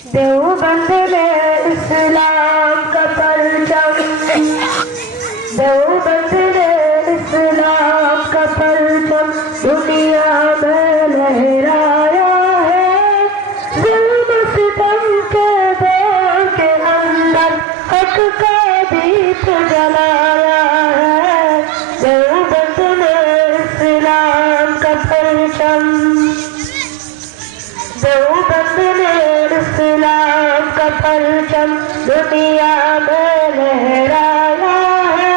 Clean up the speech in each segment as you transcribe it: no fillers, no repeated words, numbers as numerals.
देवबंद में इस्लाम का परचम, देवबंद में इस्लाम का परचम दुनिया में लहराया है। जुल्म सितम के दौर के अंदर हक का दीप जलाया है। देवबंद में इस्लाम का परचम, देवबंद में इस्लाम का परचम दुनिया में लहराया है।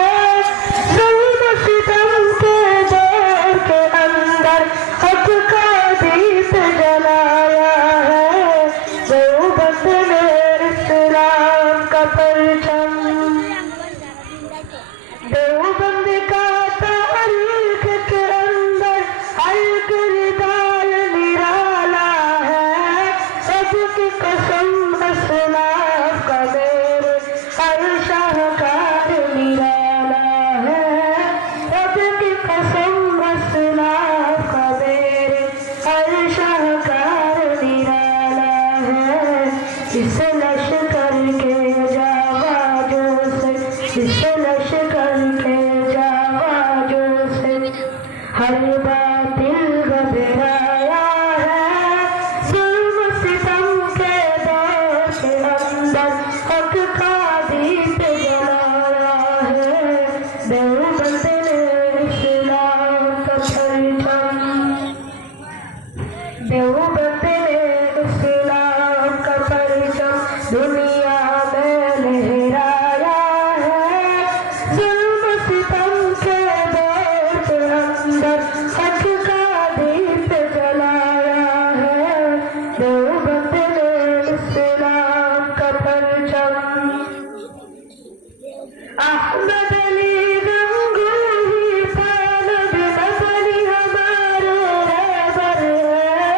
जुल्म सितम के दौर के अंदर हक का दीप जलाया है। देवबंद में इस्लाम का परचम, देवबंद का तारीख के अंदर हर किरदार निराला है। सबकी कसम इस्लाम का मेरे हर शाहकार निराला है। सबकी कसम इस्लाम का मेरे हर शाहकार निराला है। इस लश्कर के जावाजों से, इस लश्कर के जावाजों से हर बातिल घबराया है। जुल्म सितम के दौर के अंदर हक का दीप जलाया है। देवबंद ने इस्लाम का परचम, देवबंद ने इस्लाम का परचम दुनिया में लहराया है। जुल्म सितम के दौर के अंदर हक का दीप जलाया है। देवबंद ने इस्लाम का परचम। अहमद अली गंगोही तालब मदनी हमारे रहबर है।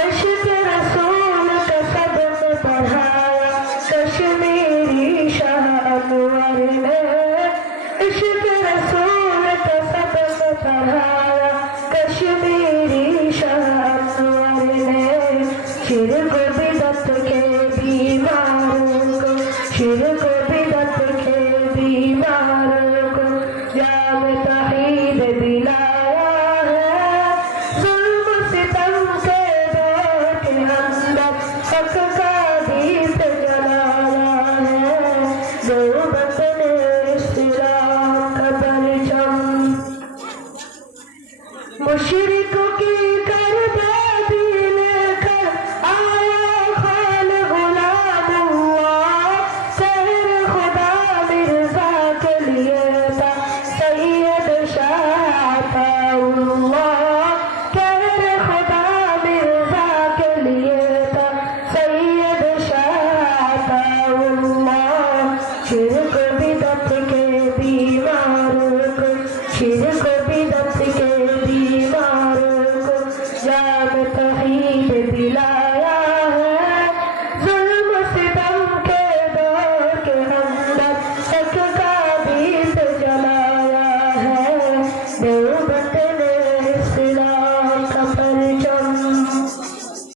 इश्क रसूल का सबक पढ़ाया कश्मीरी शाह अनवर ने। इश्क रसूल का सबक पढ़ाया कश्मीरी शाह अनवर ने। शिरक बिदत के बीमारों को, शिरक बिदत के बीमारों को जाम तहीद दिलाया है। जुल्म सितम के दौर के अंदर हक का दीप जलाया है। देवबंद ने इस्लाम का परचम। मुशरिकों की करबादी लेकर आया खान गुलाम हुआ। शहर खुदा मिर्जा के लिए था सैयद शाह अताउल्लाह। शहर खुदा मिर्जा के लिए था सैयद शाह अताउल्लाह। शिरक बिदत के बीमारों को, शिरक